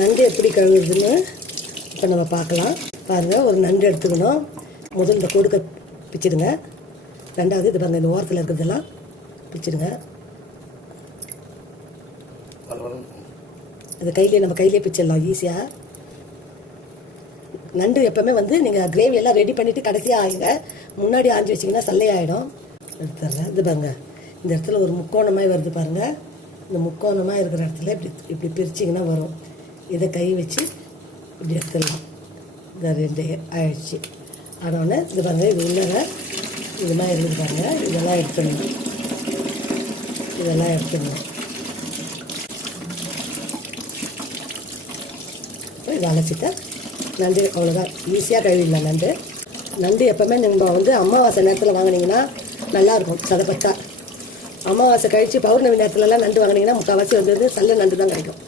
நண்டு எப்படி கழுவுறதுன்னு இப்போ நம்ம பார்க்கலாம். பாருங்கள், ஒரு நண்டு எடுத்துக்கணும். முதல் இந்த கொடுக்க பிச்சிடுங்க. ரெண்டாவது இது பாருங்கள், இந்த ஓரத்தில் இருக்கிறதெல்லாம் பிச்சிடுங்க. இது கையிலே நம்ம கையிலே பிச்சிடலாம் ஈஸியாக. நண்டு எப்போவுமே நீங்கள் கிரேவியெல்லாம் ரெடி பண்ணிவிட்டு கடைசியாக ஆகுங்க. முன்னாடி ஆஞ்சி வச்சிங்கன்னா சல்லையாகிடும். எடுத்துடுறேன். இது பாருங்கள், இந்த இடத்துல ஒரு முக்கோணமாக வருது பாருங்கள். இந்த முக்கோணமாக இருக்கிற இடத்துல இப்படி பிரிச்சிங்கன்னா வரும். இதை கை வச்சு இப்படி எடுத்துடலாம். இந்த ரெண்டு ஆயிடுச்சு. ஆனோடனே இது பாருங்கள், இது உள்ளங்க இதெல்லாம் இருக்குது பாருங்கள். இதெல்லாம் எடுத்துடணும். இதை அழைச்சிட்டா நண்டு அவ்வளோதான். ஈஸியாக கழுவிடலாம். நண்டு எப்போவுமே நம்ம அமாவாசை நேரத்தில் வாங்கினீங்கன்னா நல்லாயிருக்கும். சதப்பத்தா அமாவாசை கழித்து பௌர்ணமி நேரத்துலலாம் நண்டு வாங்கினீங்கன்னா முக்கால்வாசி சல்ல நண்டு தான் கிடைக்கும்.